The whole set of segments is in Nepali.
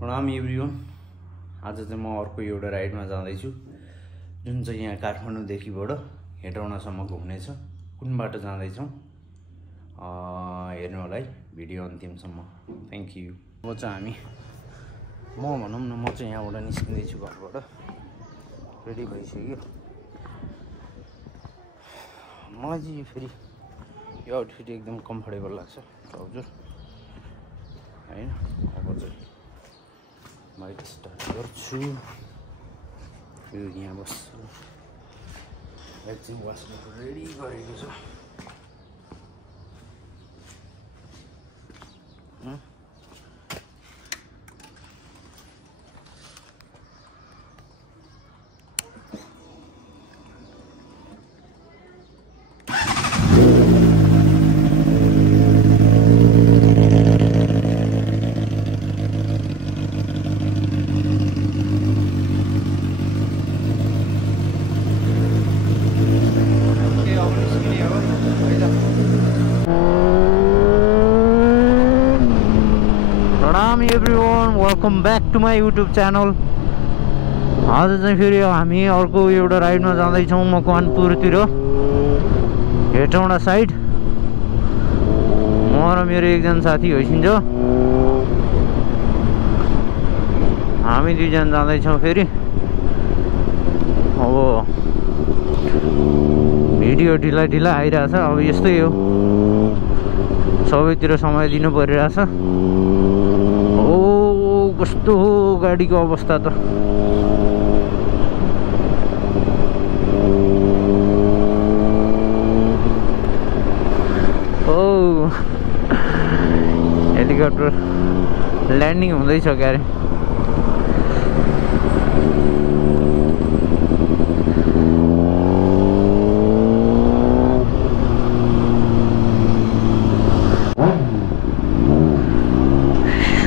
प्रणाम एभ्रिवन। आज चाहिँ म अर्को एउटा राइडमा जाँदैछु जुन चाहिँ यहाँ काठमाडौँदेखिबाट हेटौडासम्मको हुनेछ। कुन बाटो जाँदैछौँ हेर्नु होला है भिडियो अन्तिमसम्म। Thank you. अब चाहिँ म भनौँ न, म चाहिँ यहाँबाट निस्किँदैछु घरबाट, रेडी भइसक्यो। मलाई चाहिँ फेरि यो आउटफिट एकदम कम्फर्टेबल लाग्छ, ट्राउजर होइन। अब चाहिँ बाइक स्टार्ट गर्छु। यो यहाँ बस्छु, बाइक चाहिँ वास रेडी गरेको छ। Everyone, welcome back to my YouTube channel. आज चाहिँ फेरि हामी अर्को एउटा राइडमा जाँदैछौँ मकवानपुरतिर, हेटौडा साइड। म र मेरो एकजना साथी होइसिन्छ, हामी दुईजना जाँदैछौँ फेरि। अब भिडियो ढिला ढिला आइरहेछ, अब यस्तै हो, सबैतिर समय दिनु परिरहेछ। कस्तो हो गाडीको अवस्था त। ओ हेलिकप्टर ल्यान्डिङ हुँदैछ क्यारे।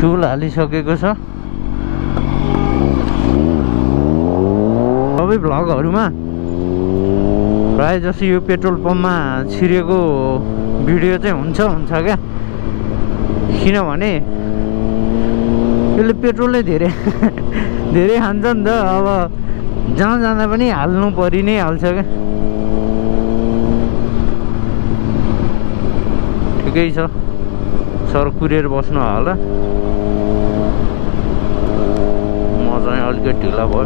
फ्युल हालिसकेको छ। सबै भ्लगहरूमा प्रायः जसो यो पेट्रोल पम्पमा छिरेको भिडियो चाहिँ हुन्छ क्या, किनभने यसले पेट्रोलै धेरै धेरै खान्छ नि त। अब जहाँ जाँदा पनि हाल्नु परि नै हाल्छ क्या। ठिकै छ, सर कुरेर बस्नु होला। अलिकति ढिला भयो।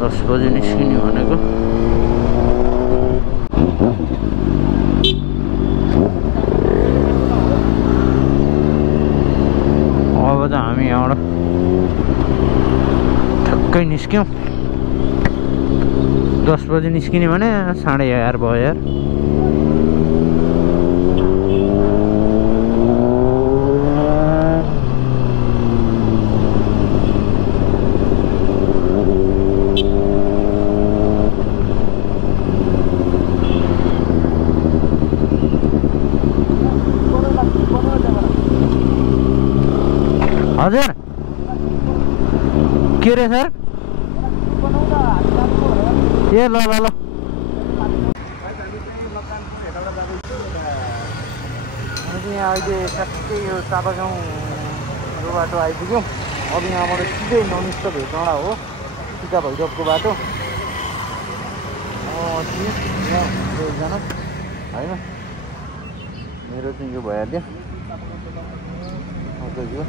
10 बजे निस्किने भनेको। अब त हामी यहाँबाट ठक्कै निस्क्यौँ। 10 बजे निस्किने भने 11:30 भयो यार। हजुर के रे सर? ए ल ल ल यहाँ अहिले ठ्याक्कै यो चापागाउँको बाटो आइपुग्यौँ। अब यहाँबाट सिधै नमिष्ट भेटौँडा हो, टिका भैरवको बाटो। एकजना होइन, मेरो चाहिँ यो भइहाल्यो। यो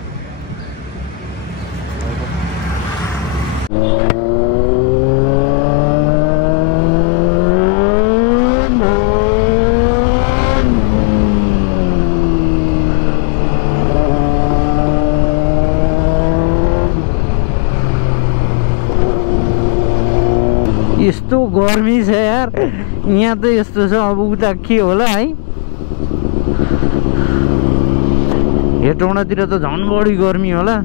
यस्तो गर्मी छ यार यहाँ त, यस्तो छ। अब उता के होला है, हेटौडातिर त झन् बढी गर्मी होला।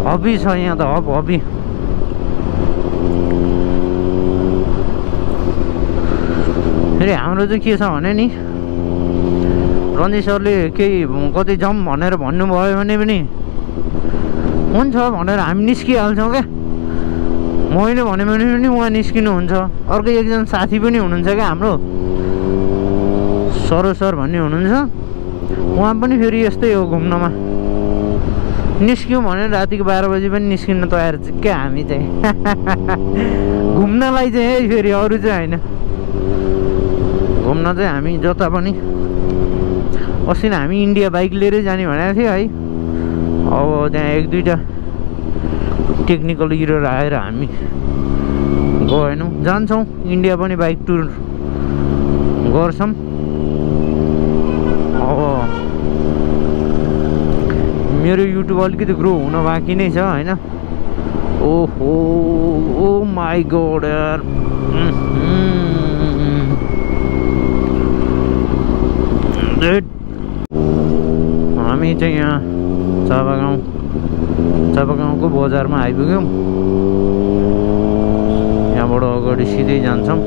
हबी छ यहाँ त, हबी। फेरि हाम्रो चाहिँ के छ भने नि, रन्जित सरले केही कतै जाउँ भनेर भन्नुभयो भने पनि हुन्छ भनेर हामी निस्किहाल्छौँ क्या। मैले भने पनि उहाँ निस्किनुहुन्छ। अर्को एकजना साथी पनि हुनुहुन्छ क्या हाम्रो, सरो सर भन्ने हुनुहुन्छ। वहाँ पनि फेरि यस्तै हो घुम्नमा निस्क्यौँ भने रातिको 12 बजी पनि निस्किन तयार छ क्या हामी चाहिँ घुम्नलाई चाहिँ है फेरि अरू चाहिँ होइन घुम्न चाहिँ हामी जता पनि अस्ति नै हामी इन्डिया बाइक लिएरै जाने भनेको थियो है अब त्यहाँ एक दुईवटा टेक्निकल इरर आएर हामी गएनौँ जान्छौँ इन्डिया पनि बाइक टुर गर्छौँ अब मेरो युट्युब अलिकति ग्रो हुन बाँकी नै छ होइन ओहो ओ माई गॉड यार हामी चाहिँ यहाँ चापागाउँको बजारमा आइपुग्यौँ यहाँबाट अगाडि सिधै जान्छौँ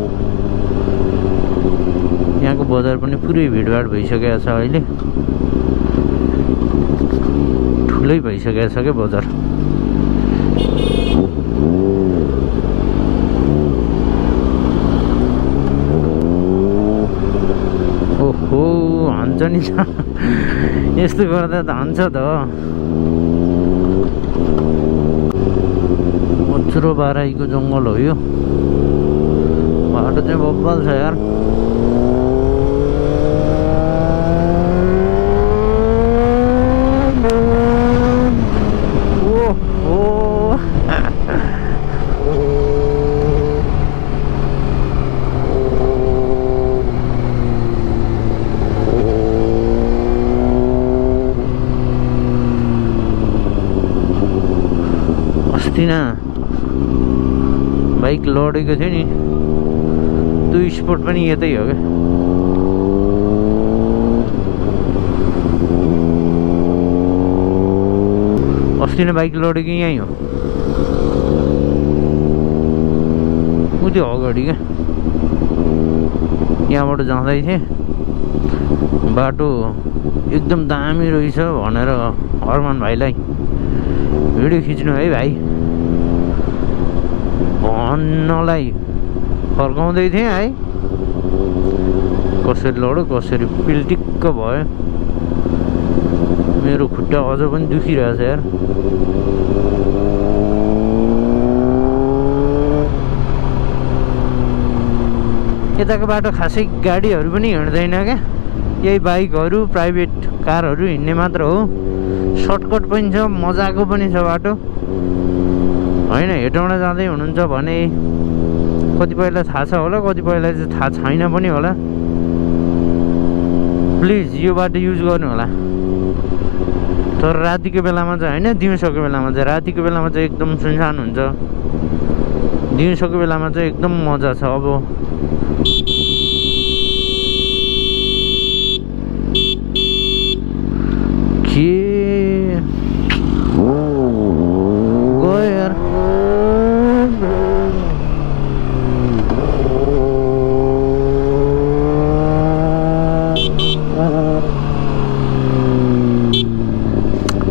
यहाँको बजार पनि पुरै भिडभाड भइसकेको छ अहिले ठुलै भइसकेको छ क्या बजार ओहो हान्छ नि त यस्तो गर्दा त हान्छ त मच्छरो बाराईको जङ्गल हो यो बाटो चाहिँ बब्बल छ यार अस्ति न बाइक लडेको थियो नि त्यो स्पोट पनि यतै हो क्या अस्ति नै बाइक लडेको यहीँ हो उ त्यो अगाडि क्या यहाँबाट जाँदै थिएँ बाटो एकदम दामी रहेछ भनेर हरमान भाइलाई भिडियो खिच्नु है भाइ भन्नलाई फर्काउँदै थिएँ है कसरी लड्यो कसरी पिल्टिक्क भयो मेरो खुट्टा अझ पनि दुखिरहेछ यार यताको बाटो खासै गाडीहरू पनि हिँड्दैन क्या यही बाइकहरू प्राइभेट कारहरू हिँड्ने मात्र हो सर्टकट पनि छ मजाको पनि छ बाटो होइन हेटौँडा जाँदै हुनुहुन्छ भने कतिपयलाई थाहा छ होला कतिपयलाई चाहिँ थाहा छैन पनि होला प्लिज यो बाटो युज गर्नु होला तर रातिको बेलामा चाहिँ होइन दिउँसोको बेलामा चाहिँ रातिको बेलामा चाहिँ एकदम सुनसान हुन्छ दिउँसोको बेलामा चाहिँ एकदम मजा छ अब के गयो यार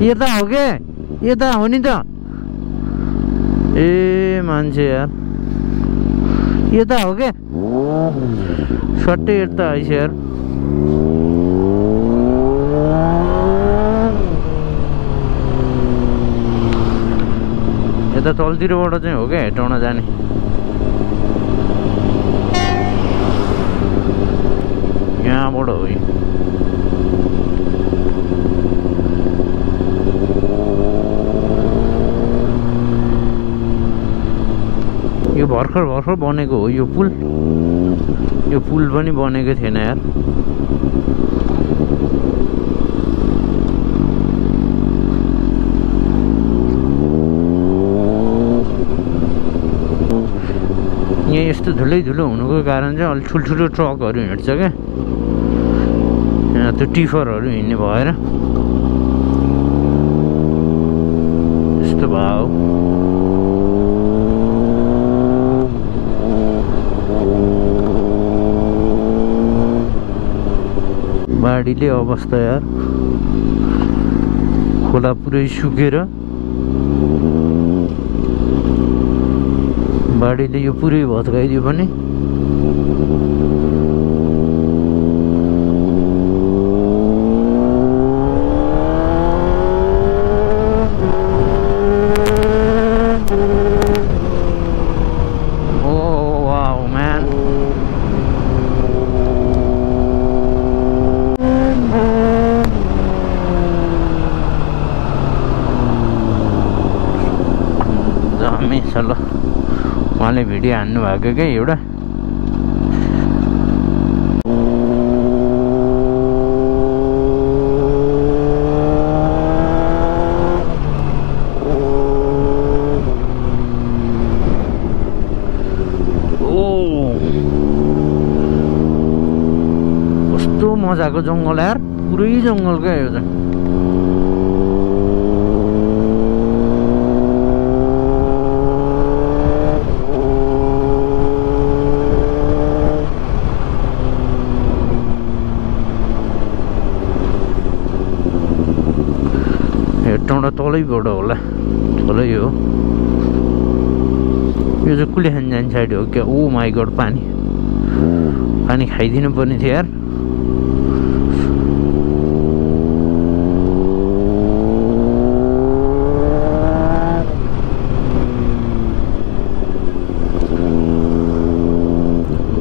यता हो के यता हो नि त ए मान्छे यार यता हो के सट्टै यता आइस यार यता तलतिरबाट चाहिँ हो क्या हेटौँडा जाने यहाँबाट हो यो भर्खर भर्खर बनेको हो यो पुल पनि बनेको थिएन यार यहाँ यस्तो धुलै धुलो हुनुको कारण चाहिँ अलिक ठुल्ठुलो ट्रकहरू हिँड्छ क्या यहाँ त्यो टिफरहरू हिँड्ने भएर यस्तो भयो बाढीले अवस्था यार खोला पुरै सुकेर बाढीले यो पुरै भत्काइदियो पनि रहेछ ल उहाँले भिडियो हान्नु भएको क्या एउटा कस्तो मजाको जङ्गल यार पुरै जङ्गल क्या यो चाहिँ हेटौँडा तलैबाट होला तलै हो यो चाहिँ कुलेखानजान साइड हो क्या ओ माई गड पानी खाइदिनु पर्ने थियो यार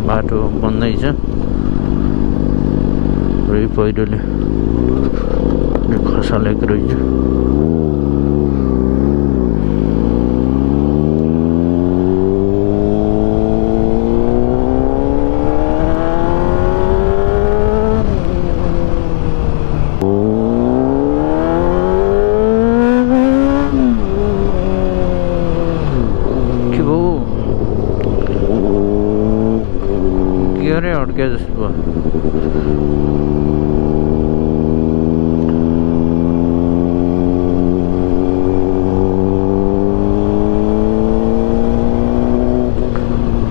बाटो बन्दैछ पुरै पहिरोले खसालेको रहेछ अड्के जस्तो भयो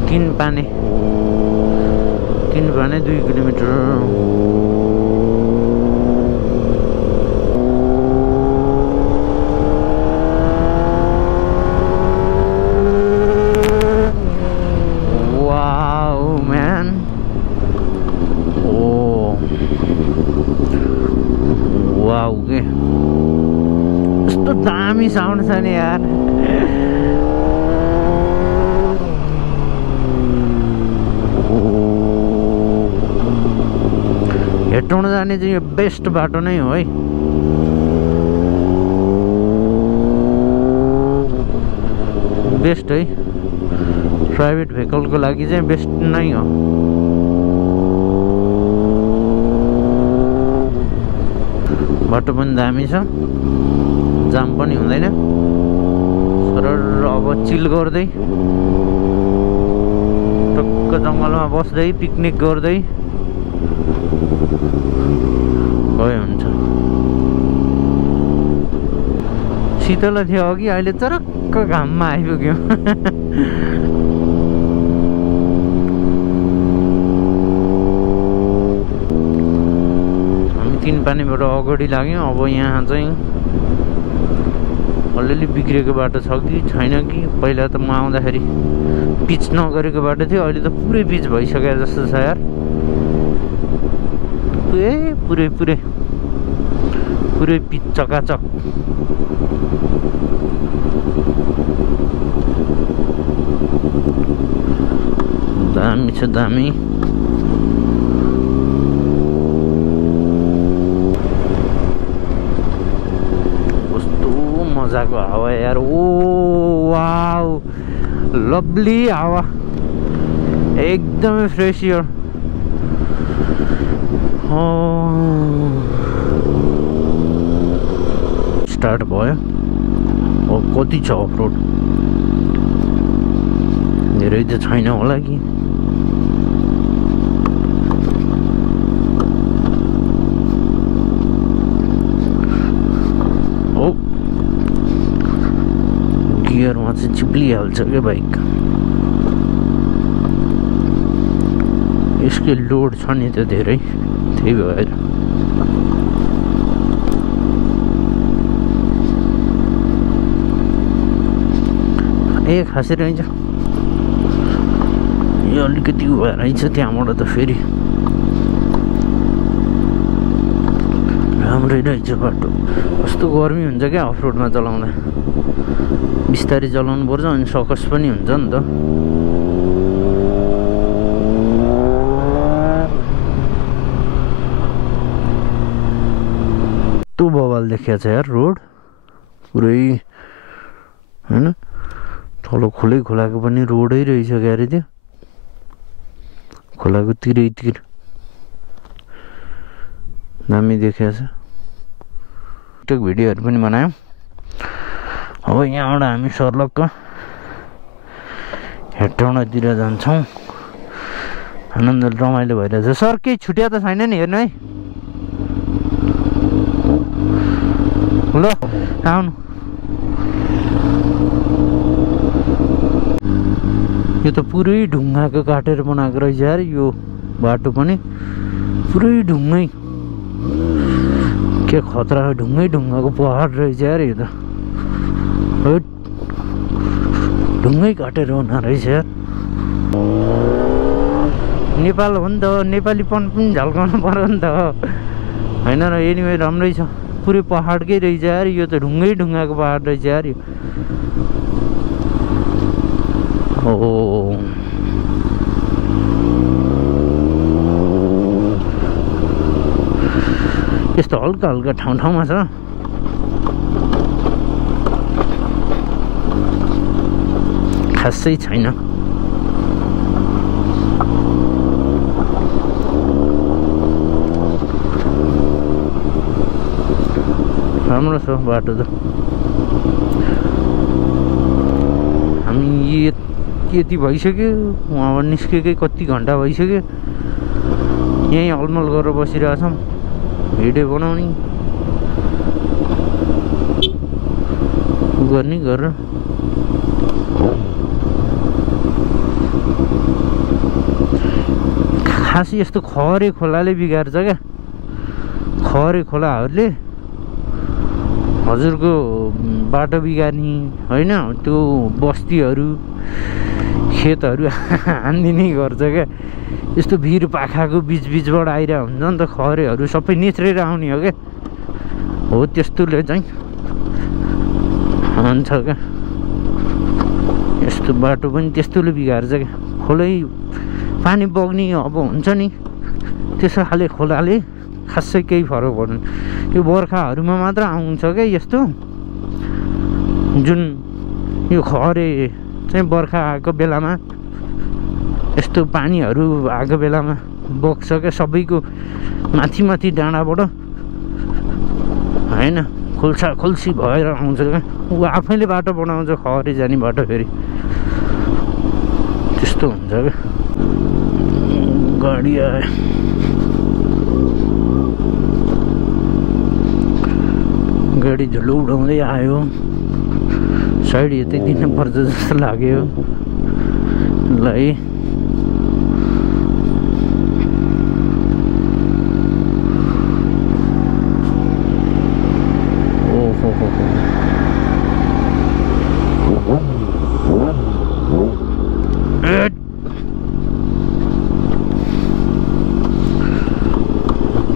तीन पाने 2 किलोमिटर यस्तो दामी साउन्ड छ नि यार हेटौँडा जाने चाहिँ यो बेस्ट बाटो नै हो है बेस्ट है प्राइभेट भेहिकलको लागि चाहिँ बेस्ट नै हो बाटो पनि दामी छ जाम पनि हुँदैन सरर अब चिल गर्दै टक्क जङ्गलमा बस्दै पिकनिक गर्दै गए हुन्छ शीतल थियो अघि अहिले चरक्क घाममा आइपुग्यो तीन पानीबाट अगाडि लाग्यौँ अब यहाँ चाहिँ अलिअलि बिग्रेको बाटो छ कि छैन कि पहिला त म आउँदाखेरि पिच नगरेको बाटो थियो अहिले त पुरै पिच भइसक्यो जस्तो छ यार पुरै पिच चकाचक दामी छ दामी मजाको हावा यार ओ वाउ लभली हावा एकदमै फ्रेश एयर स्टार्ट भयो अब कति छ अफ रोड धेरै त छैन होला कि गियरमा चाहिँ चिप्लिहाल्छ क्या बाइक यसको लोड छ नि त धेरै त्यही भएर ए खासै रहेछ यो अलिकति भएर रहेछ त्यहाँबाट त फेरि राम्रै रहेछ बाटो कस्तो गर्मी हुन्छ क्या अफ रोडमा चलाउँदा बिस्तारै चलाउनु पर्छ अनि सकस पनि हुन्छ नि त त्यो बवाल देखिया छ यार रोड पुरै हैन तल खोलाको पनि रोडै रहेछ क्यारे त्यो खोलाको तिरैतिर दामी देखेको छ टिकटक भिडियोहरू पनि बनायौँ अब यहाँबाट हामी सर्लक्क हेटौँडातिर जान्छौँ आनन्द रमाइलो भइरहेछ सर केही छुट्या त छैन नि हेर्नु है ल आउनु यो त पुरै ढुङ्गाको काटेर बनाएको रहेछ यार यो बाटो पनि पुरै ढुङ्गै के खतरा ढुङ्गाको पहाड रहेछ यार यो त ढुङ्गै काटेर हुना रहेछ यार नेपाल हो नि त नेपालीपन पनि झल्काउनु पर्यो नि त होइन र एनिवे राम्रै छ पुरै पहाडकै रहेछ यार यो त ढुङ्गाको पहाड रहेछ यार यो यस्तो हल्का हल्का ठाउँमा छ खासै छैन राम्रो छ बाटो त हामी यति भइसक्यो वहाँबाट निस्केकै कति घन्टा भइसक्यो यहीँ अलमल गरेर बसिरहेछौँ भिडियो बनाउने गर्ने गरेर खास यस्तो खहरे खोलाले बिगार्छ क्या खहरे खोलाहरूले हजुरको बाटो बिगार्ने होइन त्यो बस्तीहरू खेतहरू हानिदिने गर्छ क्या यस्तो भिर पाखाको बिचबाट आइरहेको हुन्छ नि त खहरेहरू सबै निच्रेर आउने हो क्या हो त्यस्तोले चाहिँ हान्छ क्या यस्तो बाटो पनि त्यस्तोले बिगार्छ क्या खोलै पानी बग्ने अब हुन्छ नि त्यसो खाले खोलाले खासै केही फरक पर्दैन यो बर्खाहरूमा मात्र आउँछ क्या यस्तो जुन यो खहरे चाहिँ बर्खा आएको बेलामा यस्तो पानीहरू आएको बेलामा बग्छ क्या सबैको माथि डाँडाबाट होइन खोल्सी भएर आउँछ क्या ऊ आफैले बाटो बनाउँछ खहरे जाने बाटो फेरि त्यस्तो हुन्छ क्या गाडी आयो गाडी धुलो उडाउँदै आयो साइड यतै दिनुपर्छ जस्तो लाग्यो ल है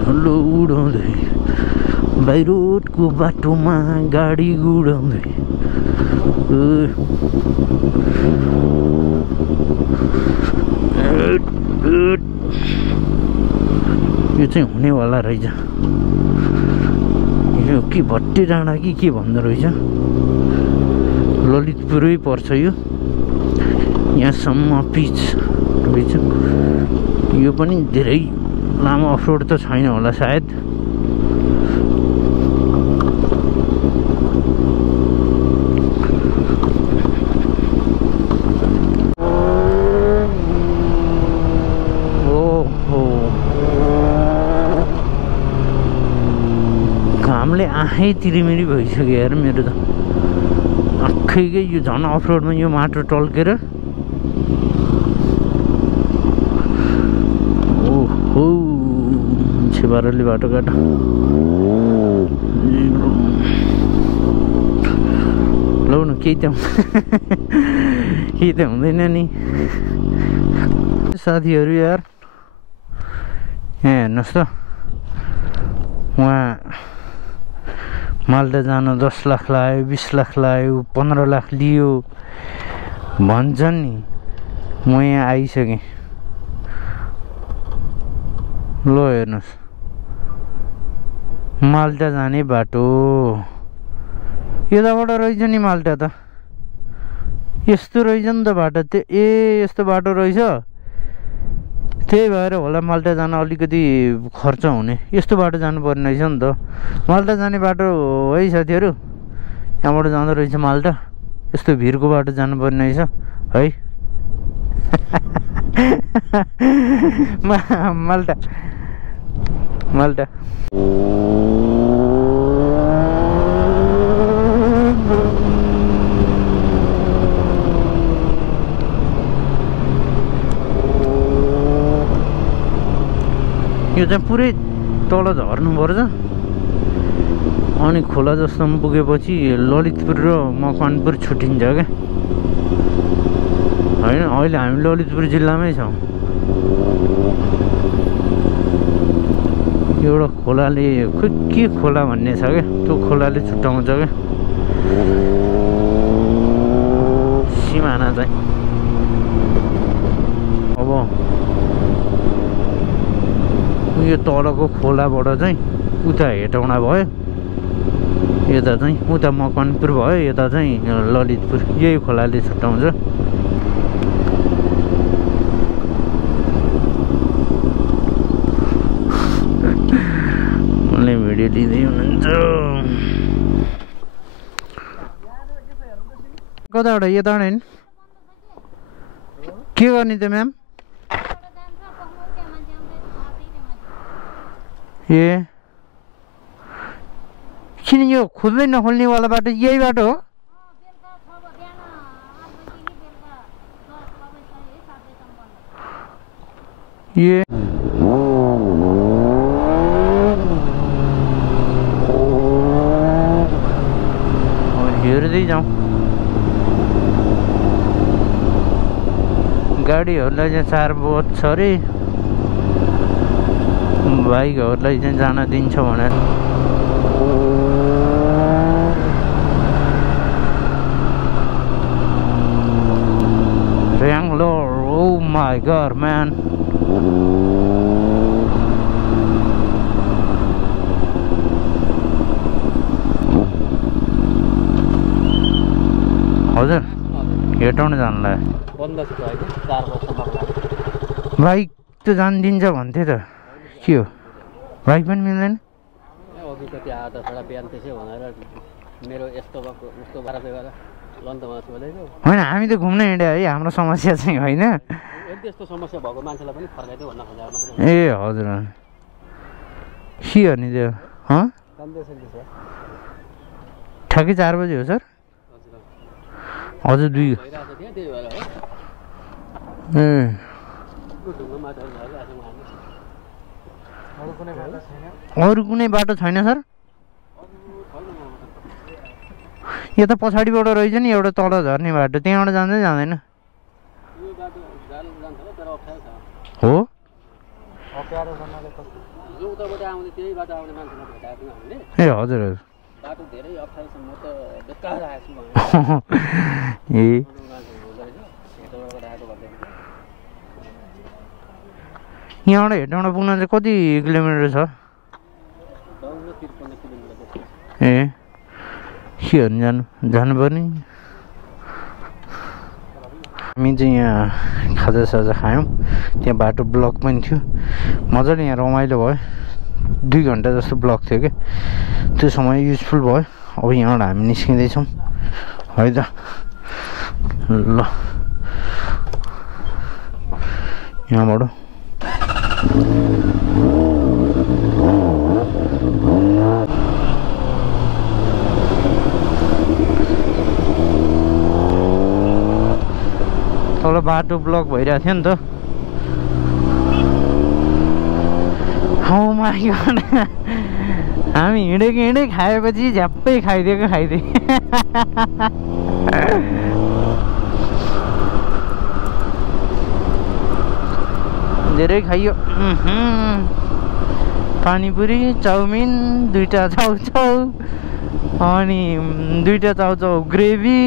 धुलो उडाउँदै बाई रोडको बाटोमा गाडी उडाउँदै यो चाहिँ हुनेवाला रहेछ यो के भट्टे डाँडा कि के भन्दो रहेछ ललितपुरै पर्छ यो यहाँसम्म पिच रहेछ यो पनि धेरै लामो अफरोड त छैन होला सायद घामले आँखै तिरिमिरी भइसक्यो यार मेरो त आँखैकै यो झन् अफरोडमा यो माटो टल्केर ओहो छेपारले बाटो काट लौ न केही त हुँदैन नि साथीहरू यार यहाँ हेर्नुहोस् त उहाँ मालदा जान 10 लाख लाग्यो 20 लाख लाग्यो 15 लाख लियो भन्छन् नि म यहाँ आइसकेँ ल हेर्नुहोस् माल्टा जाने बाटो यताबाट रहेछ नि माल्टा त यस्तो रहेछ नि त बाटो यस्तो बाटो रहेछ त्यही भएर होला माल्टा जान अलिकति खर्च हुने यस्तो बाटो जानुपर्ने रहेछ नि त माल्टा जाने बाटो है साथीहरू यहाँबाट जाँदो रहेछ माल्टा यस्तो भिरको बाटो जानुपर्ने रहेछ है माल्टा माल्टा यो चाहिँ पुरै तल झर्नु पर्छ अनि खोला जस्तोमा पुगेपछि ललितपुर र मकवानपुर छुट्टिन्छ क्या होइन अहिले हामी ललितपुर जिल्लामै छौँ एउटा खोलाले खोइ के खोला भन्ने छ क्या त्यो खोलाले छुट्याउँछ क्या सिमाना चाहिँ अब यो तलको खोलाबाट चाहिँ उता हेटौँडा भयो यता चाहिँ उता मकवानपुर भयो यता चाहिँ ललितपुर यही खोलाले छुट्याउँछ मैले भिडियो लिँदै हुनुहुन्छ कताबाट यताबाट नि के गर्ने त म्याम ए किन यो खोल्दै नखोल्नेवाला बाटो यही बाटो हो ए हेर्दै जाउँ गाडीहरूलाई चाहिँ 4 बज छ अरे बाइकहरूलाई चाहिँ जान दिन्छ भनेर Bangalore, oh my god man हजुर हेटौँडा जानलाई बन्द छ है 4 बजेसम्म बाइक त जान दिन्छ भन्थे त के हो बाइक पनि मिल्दैन अघि त त्यहाँ आधा छोडा बिहान त्यसै भनेर मेरो यस्तो भएको उस्तो भएर लन्चमा सोधेको होइन हामी त घुम्न हिँड्यो है हाम्रो समस्या चाहिँ होइन त्यस्तो समस्या भएको मान्छेलाई पनि फर्काइदियो भन्न खोजेको मात्रै ए हजुर के हो नि त्यो ठ्याक्कै 4 बजे हो सर हजुर 2 ए अरू कुनै बाटो छैन सर यता पछाडिबाट रहेछ नि एउटा तल झर्ने बाटो त्यहाँबाट जाँदै जाँदैन हो ए हजुर हजुर ए यहाँबाट हेटौँडा पुग्न चाहिँ कति किलोमिटर छ ए के गर्नु जानुपर्ने हामी चाहिँ यहाँ खाजासाजा खायौँ त्यहाँ बाटो ब्लक पनि थियो मजाले यहाँ रमाइलो भयो 2 घन्टा जस्तो ब्लक थियो क्या त्यो समय युजफुल भयो अब यहाँबाट हामी निस्किँदैछौँ है त ल यहाँबाट तल बाटो ब्लक भइरहेको थियो नि त हो माइ गॉड हामी हिँडेको खाएपछि झ्याप्पै खाइदिएको धेरै खाइयो पानीपुरी चाउमिन 2टा चाउचाउ अनि 2टा चाउचाउ ग्रेभी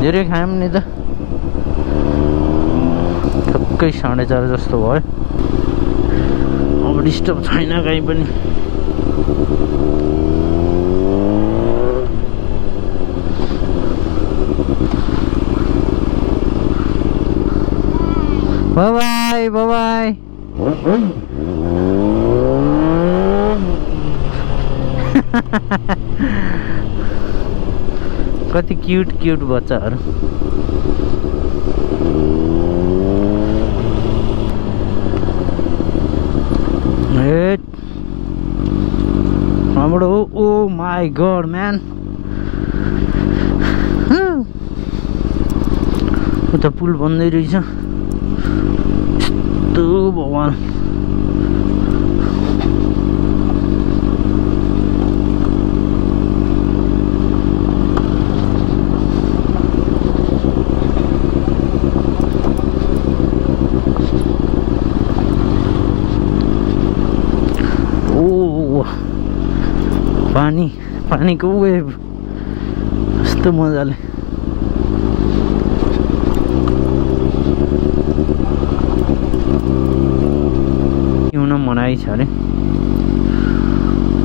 धेरै खायौँ नि त ठक्कै 4:30 जस्तो भयो अब डिस्टर्ब छैन कहीँ पनि Bye bye. कति क्यूट क्यूट बच्चाहरु हाम्रो ओ माई गॉड मैन उता पुल बन्दै रहेछ यस्तो भगवान पानीको वेभ यस्तो मजाले हिउन मनाइ छ अरे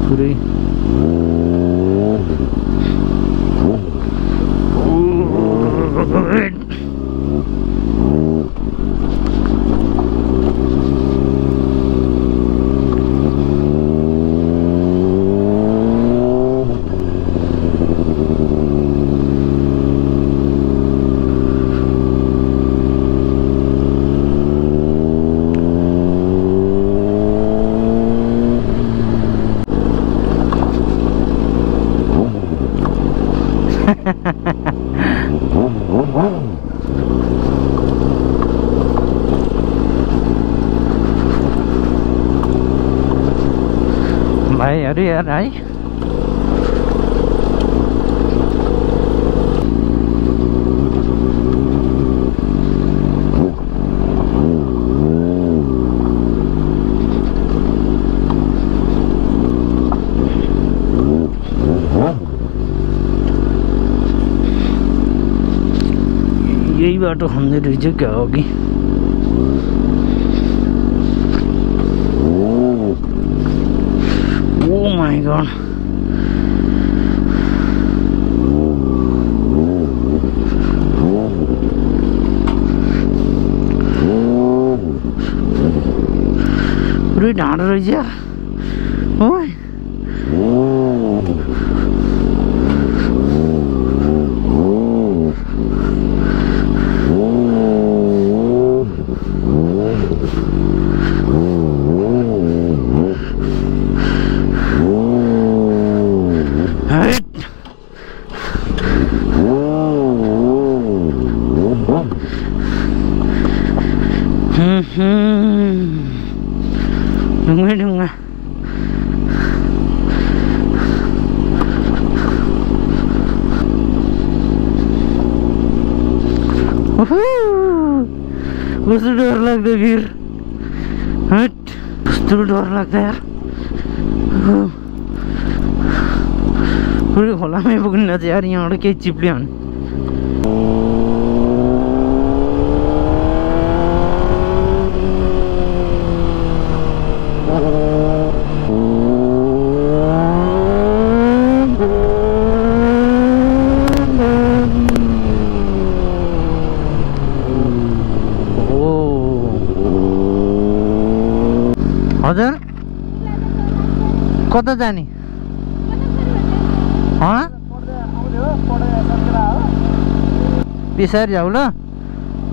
पुरै भाई अरे यार भाई यही बाटो खन्दै रहेछ क्या हो कि oh my god पुरै ढाँडो रहेछ ओइ ढुङ्गा कस्तो डर लाग्दो भिर हट कस्तो डर लाग्दा यार पुरै खोलामै पुग्नु चाहिँ यार यहाँबाट केही चिप्लियो भने हजुर कता जाने पछाडि जाऊ ल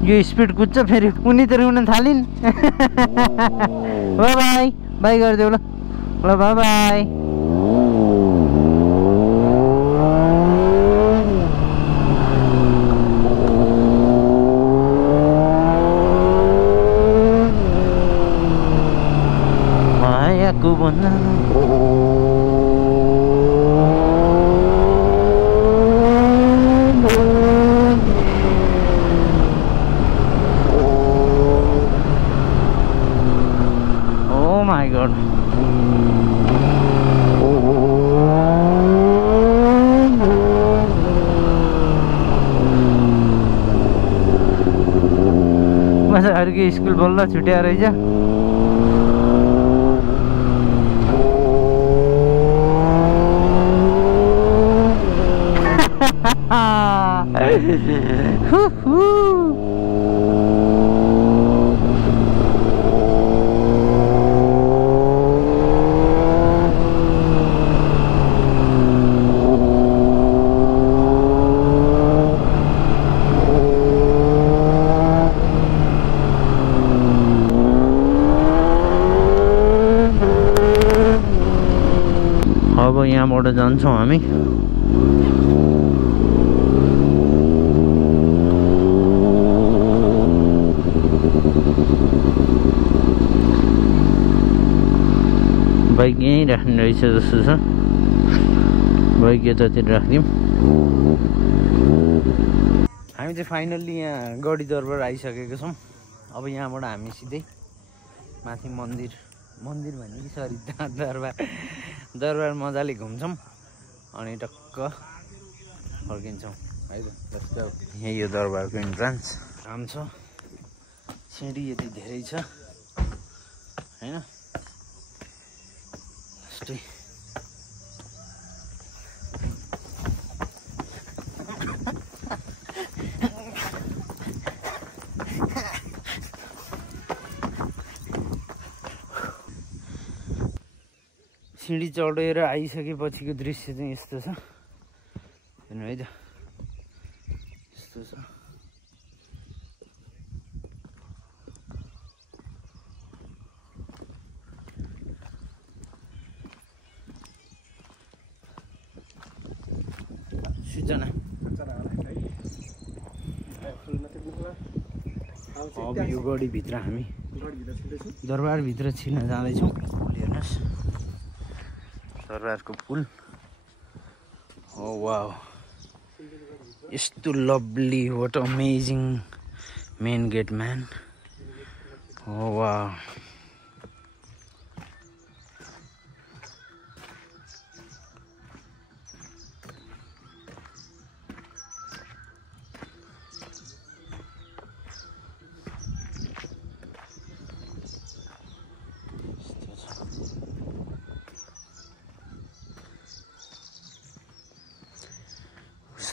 यो स्पिड कुद्छ फेरि उनी त रुन थालिन् बाई बाई बाई गरिदेऊ ल by by aku benar oh my god masa hari ke school बल्ल छुट्या रहेछ अब यहाँबाट जान्छौँ हामी। बाइक यहीँ राख्ने रहेछ जस्तो छ। बाइक यतातिर राखिदिउँ। हामी चाहिँ फाइनल्ली यहाँ गढी दरबार आइसकेको छौँ। अब यहाँबाट हामी सिधै माथि मन्दिर भने कि सरी दरबार मजाले घुम्छौँ अनि टक्क फर्किन्छौँ है त। जस्तो यही यो दरबारको इन्ट्रान्स काम छ। सिँढी यति धेरै छ हैन। जस्तै सिँढी चढेर आइसकेपछिको दृश्य चाहिँ यस्तो छ हेर्नु है त। यस्तो छ। सूचना अब यो गढीभित्र हामी दरबारभित्र छिर्न जाँदैछौँ। हेर्नुहोस् दरबारको पुल। ओ वाउ, यस्तो lovely, what amazing main gate man. Oh wow,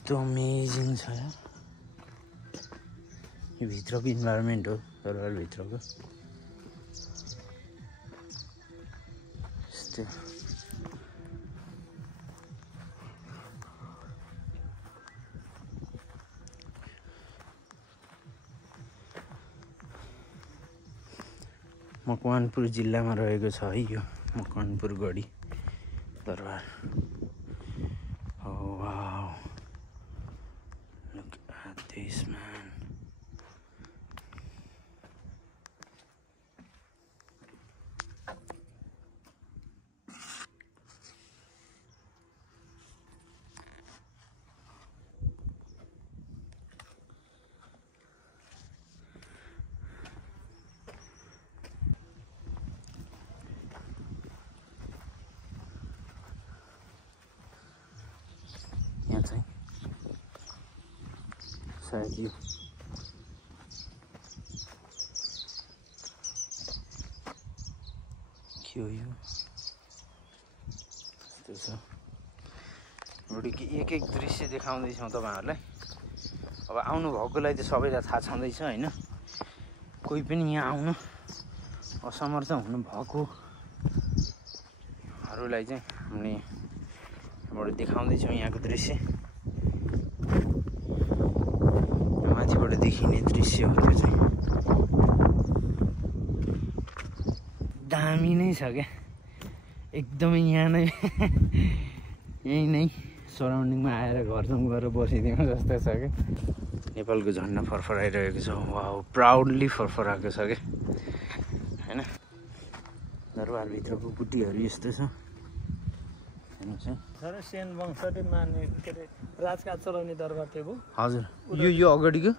कस्तो अमेजिङ छ यार। यो भित्रको इन्भाइरोमेन्ट हो दरबारभित्रको। यस्तो मकवानपुर जिल्लामा रहेको छ है यो मकवानपुर गढी दरबार। Oh wow, look at this man. यहाँ चाहिँ सायद यो के हो यो यस्तो छ। एक एक दृश्य देखाउँदैछौँ तपाईँहरूलाई। अब आउनु भएकोलाई चाहिँ सबैलाई थाहा छँदैछ होइन। कोही पनि यहाँ आउनु असमर्थ हुनुभएकोहरूलाई चाहिँ हामीले यहाँबाट देखाउँदैछौँ यहाँको दृश्य। माथिबाट देखिने दृश्य हो त्यो चाहिँ। दामी नै छ क्या एकदमै। यहाँ नै यहीँ नै सराउन्डिङमा आएर घरसम्म गएर बसिदिउँ जस्तो छ क्या। नेपालको झन्डा फरफराइरहेको छ। वाउ, प्राउडली फरफराएको छ क्या होइन। दरबारभित्रको बुट्टीहरू यस्तो छ। सर सेन वंशले माने के अरे राजकाज चलाउने दरबार थियो। हजुर, यो अगाडिको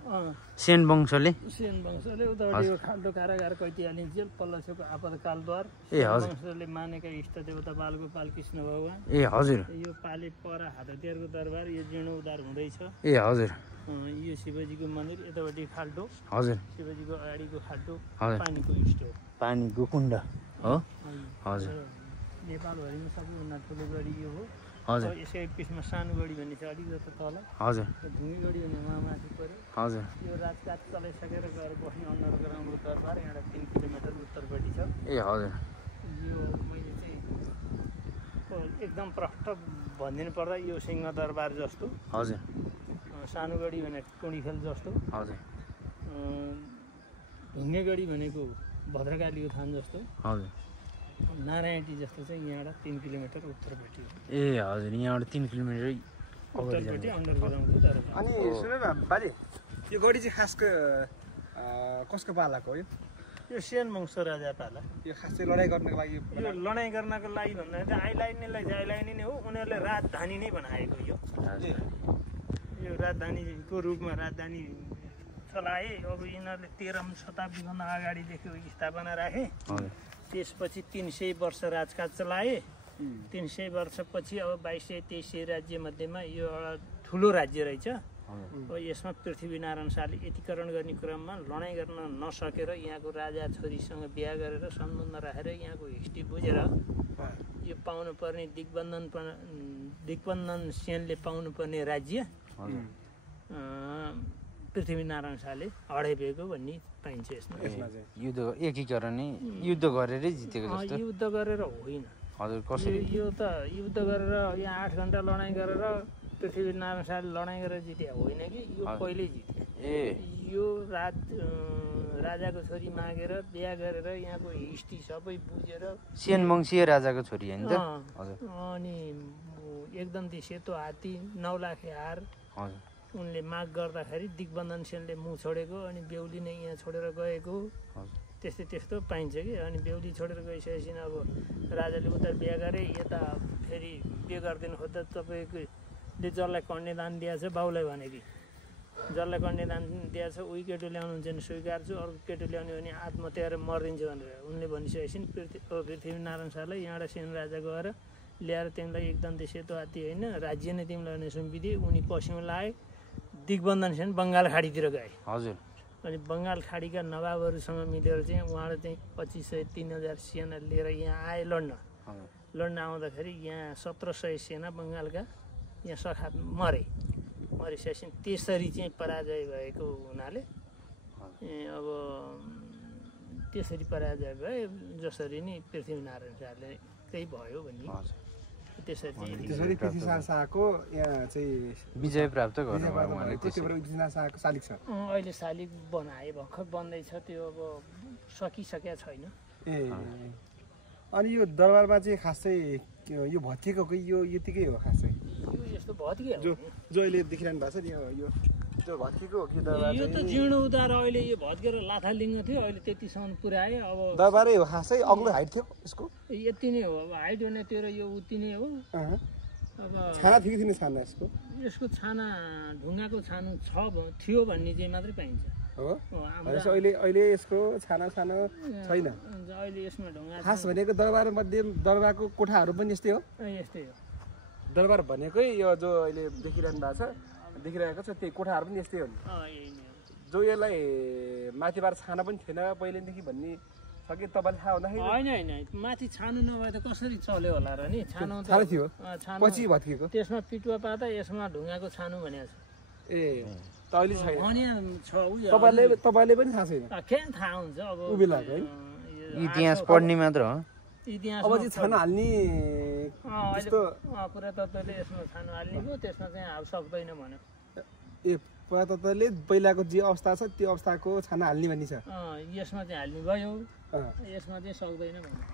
सेन वंशले उतापट्टि खाल्डो कारागार कैतिहाली जेल पल्ला छेउको आपतकालद्वार ए हजुर वंशले मानेका इष्ट देवता बालगोपाल कृष्ण भगवान ए हजुर। यो पाली परा हातहतियारको दरबार यो जीर्णोद्धार हुँदैछ ए हजुर। यो शिवजीको मन्दिर यतापट्टि खाल्डो हजुर। शिवजीको अगाडिको खाल्डो हजुर। पानीको इष्ट हो। पानीको कुण्ड हो हजुर। नेपालभरिमा सबैभन्दा ठुलो गढी यो हो। हजुर यसै पिछमा सानो गढी भन्ने छ अलिकति तल हजुर ढुङ्गे गढी भन्ने उहाँ माथि पऱ्यो हजुर यो राजघाट चलाइसकेर गएर बस्ने अन्डरग्राउन्डको दरबार एउटा 3 किलोमिटर उत्तरपट्टि छ ए हजुर यो मैले चाहिँ एकदम प्रष्ट भनिदिनु पर्दा यो सिंहदरबार जस्तो हजुर सानो गढी भनेको टुँडीखेल जस्तो हजुर ढुङ्गे गढी भनेको भद्रकालीको थान जस्तो हजुर नारायणी जस्तो चाहिँ यहाँबाट 3 किलोमिटर उत्तरपट्टि हो ए हजुर यहाँबाट 3 किलोमिटर उत्तरपट्टि अन्डरग्राउन्डको दरबार अनि सुन्नु न बाजे यो गढी चाहिँ खास कसको पालाको हो यो सेन वंश राजा पाला यो खास चाहिँ लडाइँ गर्नको लागि यो लडाइँ गर्नको लागि भन्दा आइलाइने नै हो उनीहरूले राजधानी नै बनाएको यो राजधानीको रूपमा राजधानी चलाए अब यिनीहरूले 13औं शताब्दीभन्दा अगाडिदेखि स्थापना राखे त्यसपछि 300 वर्ष राजकाज चलाए 300 वर्षपछि अब 2200-2300 राज्य मध्येमा यो एउटा ठुलो राज्य रहेछ अब यसमा पृथ्वीनारायण शाहले एकीकरण गर्ने क्रममा लडाइँ गर्न नसकेर यहाँको राजा छोरीसँग बिहा गरेर सम्बन्ध राखेर यहाँको हिस्ट्री बुझेर यो पाउनुपर्ने दिग्बन्धन सेनले पाउनुपर्ने राज्य पृथ्वीनारायण शाहले हडाइदिएको भन्ने पाइन्छ यसमा युद्ध एकीकरण नै युद्ध गरेरै जितेको जस्तो युद्ध गरेर होइन हजुर कसरी यो त युद्ध गरेर यहाँ 8 घण्टा लडाइँ गरेर पृथ्वीनारायण शाहले लडाइँ गरेर जिते होइन कि यो पहिल्यै जिते यो राजाको छोरी मागेर बिहा गरेर यहाँको हिस्ट्री सबै बुझेर सेन वंशीय राजाको छोरी हैन त हजुर अनि एकदम सेतो हात्ती 9 लाखे हार हजुर उनले माग गर्दाखेरि दिग्बन्धन सेनले मुख छोडेको अनि बेहुली नै यहाँ छोडेर गएको त्यस्तो पाइन्छ कि अनि बेहुली छोडेर गइसकेपछि अब राजाले उता बिहा गरे यता फेरि बिहे गरिदिनु खोज्दा तपाईँले जसलाई कन्यादान दिएछ बाउलाई भने कि जसलाई कन्यादान दिएछ उही केटो ल्याउनुहुन्छ भने स्वीकार्छु अर्को केटो ल्याउने भने आत्महत्या गरेर मरिदिन्छ भनेर उनले भनिसकेपछि पृथ्वीनारायण शाहलाई यहाँबाट सेन राजा गएर ल्याएर तिमीलाई एकदम सेतो हात्ती होइन राज्य नै तिमीलाई भने सुम्पिदिए उनी पश्चिम लाए दिग्बन्धन सेन बङ्गाल खाडीतिर गए हजुर अनि बङ्गाल खाडीका नवाबहरूसँग मिलेर चाहिँ उहाँले चाहिँ 2500-3000 सेना लिएर यहाँ आए लड्न आउँदाखेरि यहाँ 1700 सेना बङ्गालका यहाँ सखात मरिसकेपछि त्यसरी चाहिँ पराजय भएको हुनाले अब त्यसरी पराजय भए जसरी नै पृथ्वीनारायण शाहले त्यही भयो भन्ने त्यसरी पृथ्वीनारायण शाहको यहाँ चाहिँ विजय प्राप्त गर्नुभयो उहाँले पृथ्वीनारायण शाहको शालिग छ अहिले शालिग बनाए भर्खर बन्दैछ त्यो अब सकिसकेको छैन अनि यो दरबारमा चाहिँ खास चाहिँ यो भत्किएको यो यतिकै हो खास चाहिँ यो यस्तो भत्कियो जो अहिले देखिरहनु भएको छ नि यो जो भत्किएको हो कि दरबार यो त जीर्ण उतार अहिले यो भत्केर लाथालिङ्ग थियो अहिले त्यतिसम्म पुर्याए अब दरबारै हो खासै अग्लो हाइट थियो यसको यति नै हो अब हाइट हुने त्यो र यो उति नै हो अब छाना थियो कि छाना यसको छाना ढुङ्गाको छानो थियो भन्ने चाहिँ मात्रै पाइन्छ हो अहिले यसको छाना छैन अहिले यसमा ढुङ्गा खास भनेको दरबार मध्ये दरबारको कोठाहरू पनि यस्तै हो दरबार भनेकै यो जो अहिले देखिरहेको छ त्यही कोठाहरू पनि यस्तै हो नि जो यसलाई माथिबाट छाना पनि थिएन पहिलेदेखि भन्ने छ कि तपाईँले थाहा हुँदाखेरि होइन माथि छानो नभए त कसरी चल्यो होला र नि छानो थियो पछि भत्किएको त्यसमा पिटुवा पाता यसमा ढुङ्गाको छानो भनेको छ अहिले छैन तपाईँले पनि थाहा छैन के थाहा हुन्छ अब उभिलाको है इतिहास पढ्ने मात्र हो इतिहास अब चाहिँ छानो हाल्ने त्यस्तो पुरातत्त्वले यसमा छानो हाल्ने भयो त्यसमा चाहिँ हाल सक्दैन भन्यो पुरातत्त्वले पहिलाको जे अवस्था छ त्यो अवस्थाको छाना हाल्ने भन्ने छ यसमा चाहिँ हाल्ने भयो यसमा चाहिँ सक्दैन भन्यो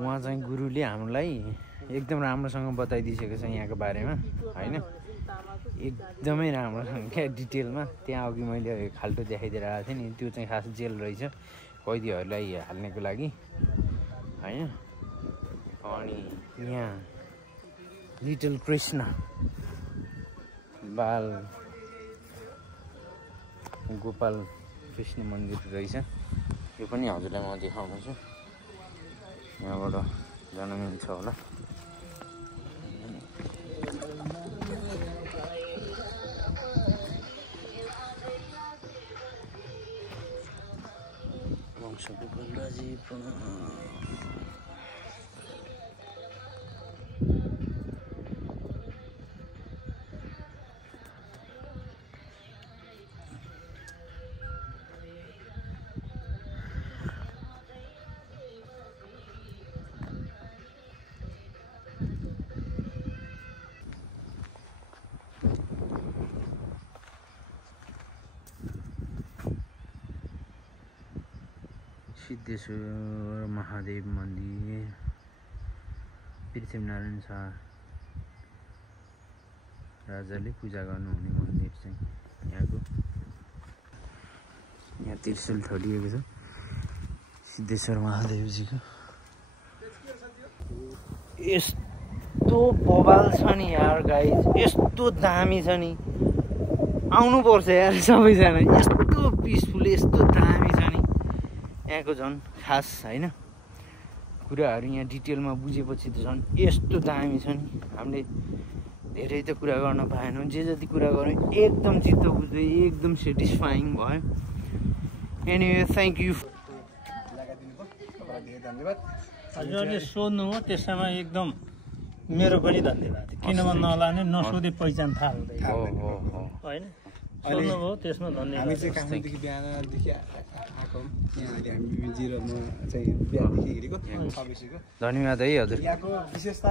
उहाँ चाहिँ गुरुले हामीलाई एकदम राम्रोसँग बताइदिइसकेको छ यहाँको बारेमा होइन एकदमै राम्रोसँग क्या डिटेलमा त्यहाँ अघि मैले खाल्टो देखाइदिएर आएको थिएँ नि त्यो चाहिँ खास जेल रहेछ कैदीहरूलाई हाल्नेको लागि होइन अनि यहाँ लिटल कृष्ण बाल गोपाल कृष्ण मन्दिर रहेछ यो पनि हजुरलाई म देखाउँछु यहाँबाट जान मिल्छ होला वंशको गल्लाजी सिद्धेश्वर महादेव मन्दिर पृथ्वीनारायण शाह राजाले पूजा गर्नुहुने मन्दिर चाहिँ यहाँको। यहाँ त्रिशूल ठडिएको छ सिद्धेश्वर महादेवजीको। यस्तो बवाल छ नि यार गाइज, यस्तो दामी छ नि, आउनुपर्छ यार सबैजना। यस्तो पिसफुल यस्तो दामी छ नि यहाँको, झन् खास होइन। कुराहरू यहाँ डिटेलमा बुझेपछि त झन् यस्तो दामी छ नि। हामीले धेरै त कुरा गर्न पाएनौँ, जे जति कुरा गऱ्यौँ एकदम चित्त बुझ्दै एकदम सेटिस्फाइङ भयो। Anyway thank you. हजुरले सोध्नु हो त्यसमा एकदम मेरो पनि धन्यवाद। किनभने नलाने नसोधे पहिचान थाहा हुँदैन होइन, सोध्नुभयो त्यसमा धन्यवाद। हामी चाहिँ काठमाडौँदेखि बिहानदेखि आएको यहाँ अहिले हामी जिरोमा चाहिँ बिहानदेखि हिँडेको 6 बजीको। धन्यवाद है हजुर। यहाँको विशेषता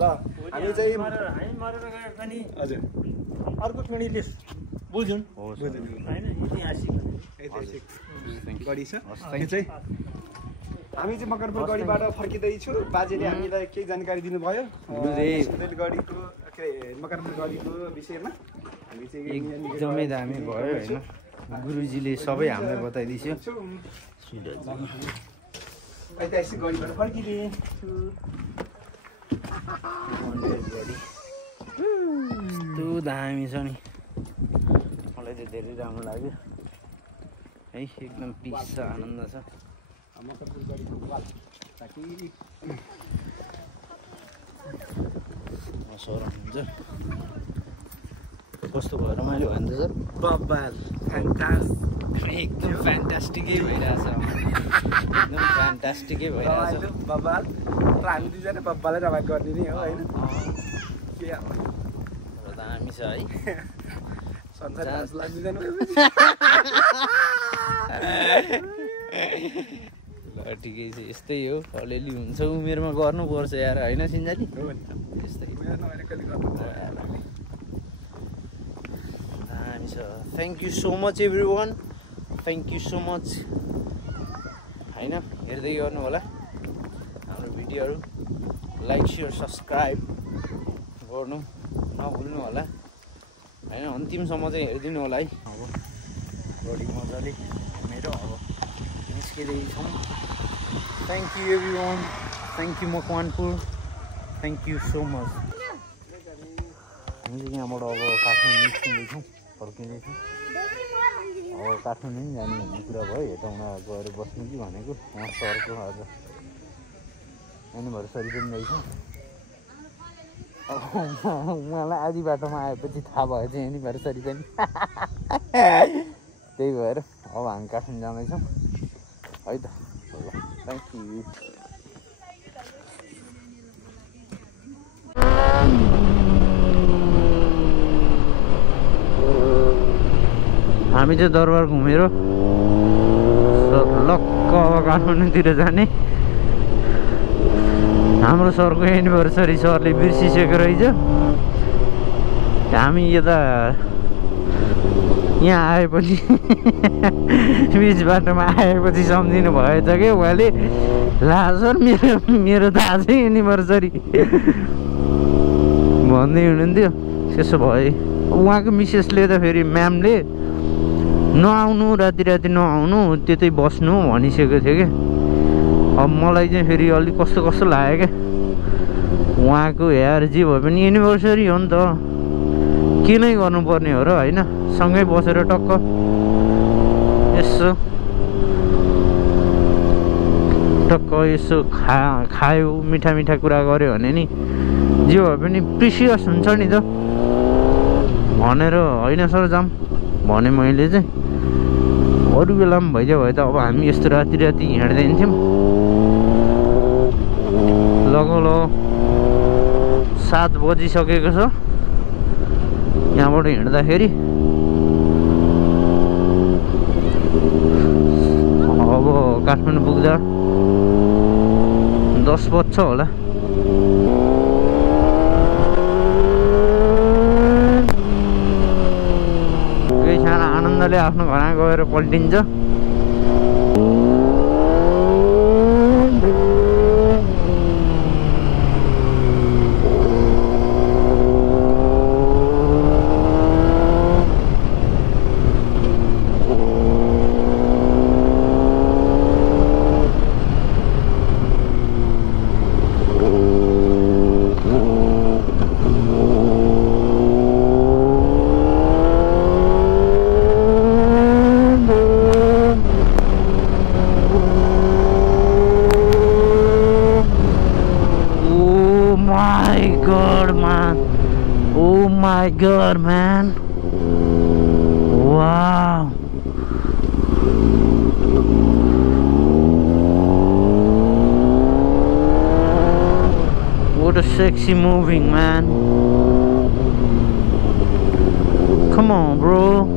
ल हामी चाहिँ हामी मरेर गए पनि हजुर अर्को पिँढीले बुझुन् होइन, ऐतिहासिक गढी छ। यो चाहिँ हामी चाहिँ मकरपुर गढीबाट फर्किँदैछु। बाजेले हामीलाई केही जानकारी दिनुभयो गढीको के अरे मकरपुर गढीको विषयमा। हामी चाहिँ एकदमै दामी भयो होइन, गुरुजीले सबै हामीलाई बताइदियो। ऐतिहासिक गढीबाट फर्किँदै यस्तो दामी छ नि, मलाई चाहिँ धेरै राम्रो लाग्यो है। एकदम पिस छ, आनन्द छ। मकरपुर गढीको वाल ताकि सर हुन्छ कस्तो भयो रमाइलो भयो नि त सर? बब्बाल फ्यान्टास्टिक, एकदम फ्यान्टास्टिकै भइरहेछ, एकदम फ्यान्टास्टिकै भइरहेछ बब्बाल। तर हामी दुईजना बब्बालै रमाइलो गर्ने नै हो होइन। के अब दामी छ है। संसार लाग्दैन। ल ठिकै छ, यस्तै हो, अलिअलि हुन्छ उमेरमा गर्नुपर्छ यार होइन सिन्जाली? यस्तै दामी छ। Thank you so much every one, thank you so much होइन। हेर्दै गर्नु होला हाम्रो भिडियोहरू, लाइक सेयर सब्सक्राइब गर्नु नभुल्नु होला होइन। अन्तिमसम्म चाहिँ हेरिदिनु होला है। अब बडी मजाले मेरो अब निस्किँदैछौँ। Thank you everyone, thank you Makwanpur, thank you so much. हामी चाहिँ यहाँबाट अब काठमाडौँ निस्किँदैछौँ, फर्किँदैछौँ। अब काठमाडौँ पनि जाने भन्ने कुरा भयो। हेटौँडा गएर बस्नु कि भनेको यहाँ सरको आज एनिभर्सरी पनि रहेछ। उहाँलाई आधी बाटोमा आएपछि थाहा भयो चाहिँ एनिभर्सरी पनि त्यही भएर अब हामी काठमाडौँ जाँदैछौँ है त। ल थ्याङ्क यू। हामी चाहिँ दरबार घुमेर लक्क अब काठमाडौँतिर जाने। हाम्रो सरको एनिभर्सरी सरले बिर्सिसकेको रहेछ। हामी यता यहाँ आएपछि बिच बाटोमा आएपछि सम्झिनु भएछ क्या उहाँले, ला सर मेरो त आजै एनिभर्सरी भन्दै हुनुहुन्थ्यो। त्यसो भए उहाँको मिसेसले त फेरि म्यामले नआउनु, राति राति नआउनु, त्यतै बस्नु भनिसकेको थियो क्या। अब मलाई चाहिँ फेरि अलिक कस्तो कस्तो लाग्यो क्या। उहाँको यार जे भए पनि एनिभर्सरी हो नि त, के नै गर्नुपर्ने हो र होइन। सँगै बसेर टक्क यसो खायो, मिठा मिठा कुरा गऱ्यो भने नि जे भए पनि प्रिसियस हुन्छ नि त भनेर होइन सर जाऊँ भने मैले चाहिँ। अरू बेला पनि भइदियो भए त अब हामी यस्तो राति राति हिँड्दै थियौँ। लगभग 7 बजिसकेको छ यहाँबाट हिँड्दाखेरि। अब काठमाडौँ पुग्दा 10 बज्छ होला। मजाले आफ्नो घरमा गएर पल्टिन्छ। My God, man. Wow. What a sexy moving, man. Come on, bro.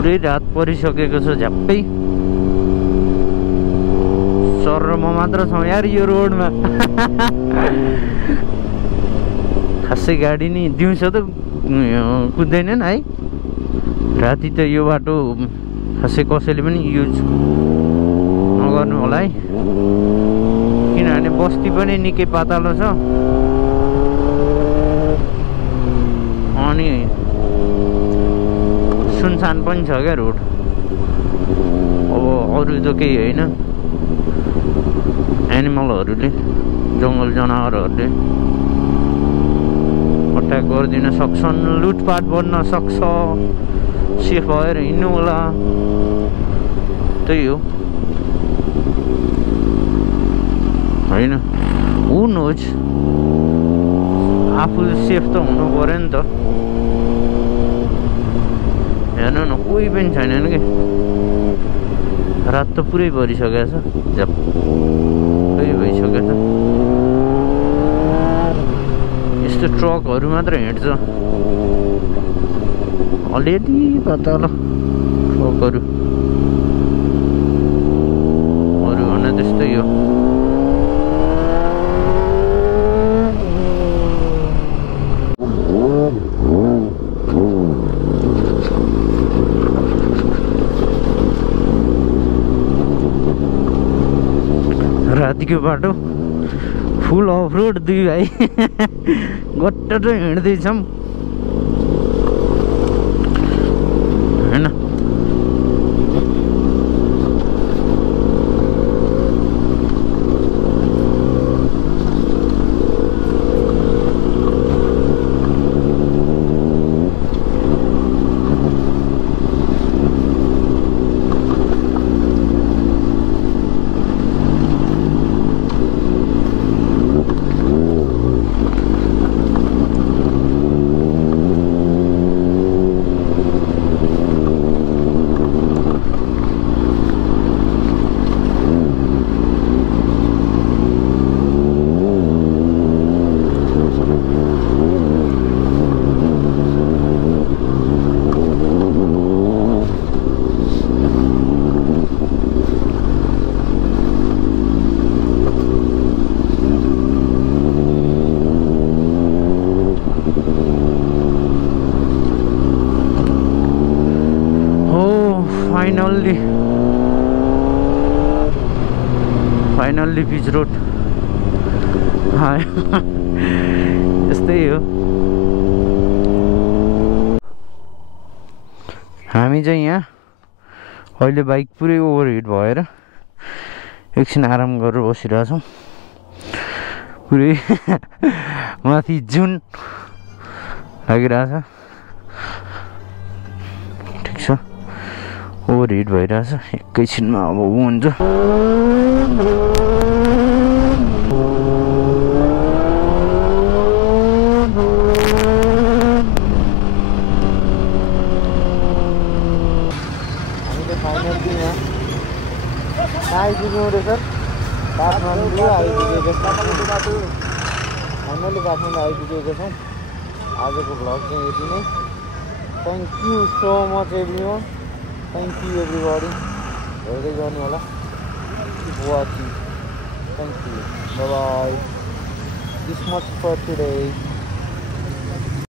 पुरै रात परिसकेको छ झ्याप्पै सर र म मात्र छौँ यार यो रोडमा। खासै गाडी नि दिउँसो त कुद्दैनन् है, राति त यो बाटो खासै कसैले पनि युज नगर्नु होला है, किनभने बस्ती पनि निकै पातलो छ अनि सुनसान पनि छ क्या रोड। अब अरू त केही होइन, एनिमलहरूले जङ्गल जनावरहरूले अट्याक गरिदिन सक्छन्, लुटपाट बन्न सक्छ, सेफ भएर हिँड्नु होला, त्यही हो होइन। हु नोज, आफू सेफ त हुनु पर्यो नि त। हेर्नु न कोही पनि छैनन् कि, रात त पुरै भरिसकेको छ, झ्याप्पै भइसकेको छ। यस्तो ट्रकहरू मात्र हिँड्छ, अलिअलि पातलो ट्रकहरू, अरू भन्दा त्यस्तै हो। रातिको बाटो फुल अफ रोड, दुई भाइ गट्ट हिँड्दैछौँ होइन। फाइनल्ली बीच रोड यस्तै हो। हामी चाहिँ यहाँ अहिले बाइक पुरै ओभरहिट भएर एकछिन आराम गरेर बसिरहेछौँ। पुरै माथि जुन लागिरहेछ, ठिक छ, ओभरहिट भइरहेछ, एकैछिनमा अब हुन्छ। आइपुग्नु रहेछ, काठमाडौँ आइपुगेको छौँ। फाइनली काठमाडौँ आइपुगेको छौँ। आजको भ्लग चाहिँ यति नै। Thank you so much everyone. Thank you everybody. हेर्दै गर्नु होला। Keep watching. Thank you. Bye bye. This much for today.